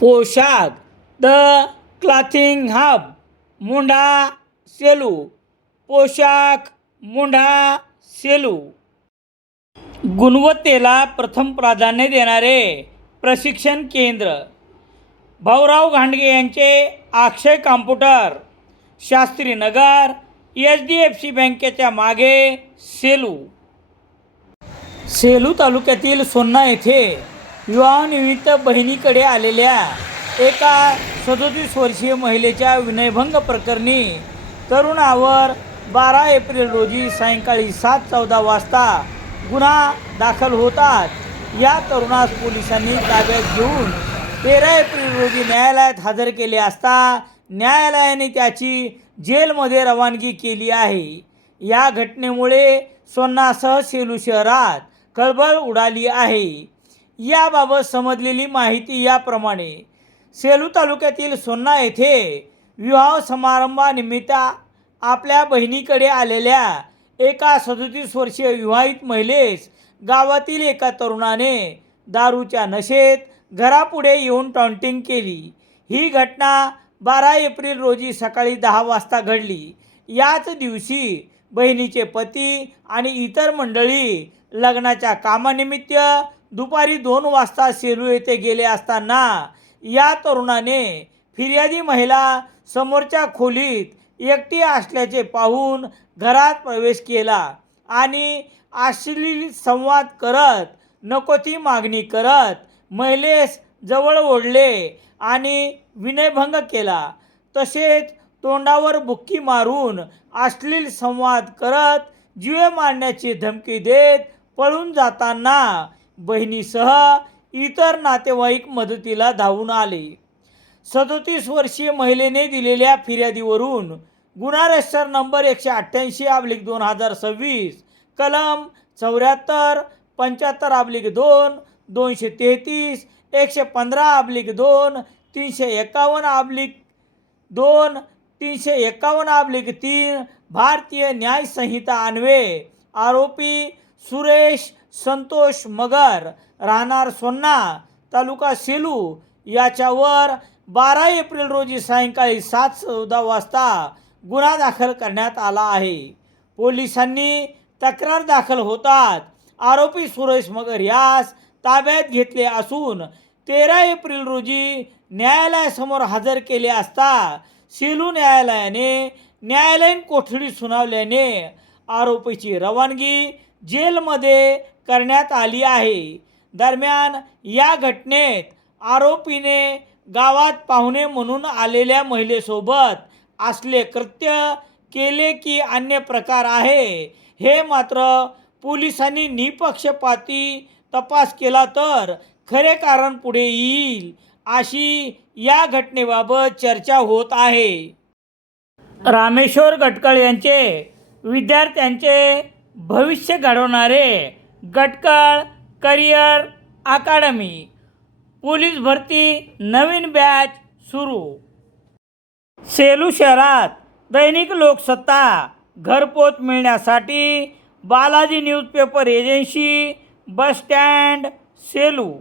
पोशाख the clothing hub मुंढा Selu. पोशाख मुंढा सेलू. गुणवत्तेला प्रथम प्राधान्य देणारे प्रशिक्षण केंद्र. भाऊराव घांडगे यांचे अक्षय कॉम्प्युटर, शास्त्रीनगर, HDFC बँकेच्या मागे, सेलू. सेलू तालुक्यातील सोन्ना येथे विवाहानिमित्त बहिणीकडे आलेल्या एका 37 वर्षीय महिलेच्या विनयभंग प्रकरणी तरुणावर 12 एप्रिल रोजी सायंकाळी 7:14 वाजता गुन्हा दाखल होतात. या तरुणास पोलिसांनी ताब्यात घेऊन 13 एप्रिल रोजी न्यायालयात हजर केले असता न्यायालयाने त्याची जेलमध्ये रवानगी केली आहे. या घटनेमुळे सोन्नासह सेलू शहरात खळबळ उडाली आहे. याबाबत समजलेली माहिती याप्रमाणे. सेलू तालुक्यातील सोन्ना येथे विवाह समारंभानिमित्त आपल्या बहिणीकडे आलेल्या एका 37 वर्षीय विवाहित महिलेस गावातील एका तरुणाने दारूच्या नशेत घरापुढे येऊन टॉन्टिंग केली. ही घटना 12 एप्रिल रोजी सकाळी 10 वाजता घडली. याच दिवशी बहिणीचे पती आणि इतर मंडळी लग्नाच्या कामानिमित्त दुपारी 2 वाजता सेलू येथे गेले असताना या तरुणाने फिर्यादी महिला समोरच्या खोलीत एकटी असल्याचे पाहून घरात प्रवेश केला आणि अश्लील संवाद करत नको ती मागणी करत महिलेस जवळ ओढले आणि विनयभंग केला. तसेच तोंडावर बुक्की मारून अश्लील संवाद करत जीवे मारण्याची धमकी देत पळून जाताना बहिणीसह इतर नातेवाईक मदतीला धावून आले. 37 वर्षीय महिलेने दिलेल्या फिर्यादीवरून गुन्हा रजिस्टर नंबर 188/2026 कलम 74, 75/2, 233, 115/2, 351/2, 351/3 भारतीय न्याय संहिता अन्वये आरोपी सुरेश संतोष मगर राहणार सोन्ना तालुका सेलू याच्यावर 12 एप्रिल रोजी सायंकाळी 7:14 वाजता गुन्हा दाखल करण्यात आला आहे. पोलिसांनी तक्रार दाखल होतात आरोपी सुरेश मगर यास ताब्यात घेतले असून 13 एप्रिल रोजी न्यायालयासमोर हजर केले असता सेलू न्यायालयाने न्यायालयीन कोठडी सुनावल्याने आरोपीची रवानगी जेलमध्ये करण्यात आली आहे. दरम्यान या घटनेत आरोपीने गावात पाहुणे म्हणून आलेल्या महिलेसोबत असले कृत्य केले की अन्य प्रकार आहे हे मात्र पोलिसांनी निपक्षपाती तपास केला तर खरे कारण पुढे येईल अशी या घटनेबाबत चर्चा होत आहे. रामेश्वर गटकळ यांचे विद्यार्थ्यांचे भविष्य घडवणारे गटकळ करिअर अकादमी पोलीस भरती नवीन बॅच सुरू. सेलू शहरात दैनिक लोकसत्ता घरपोच मिळण्यासाठी Balaji newspaper agency, bus stand, Selu.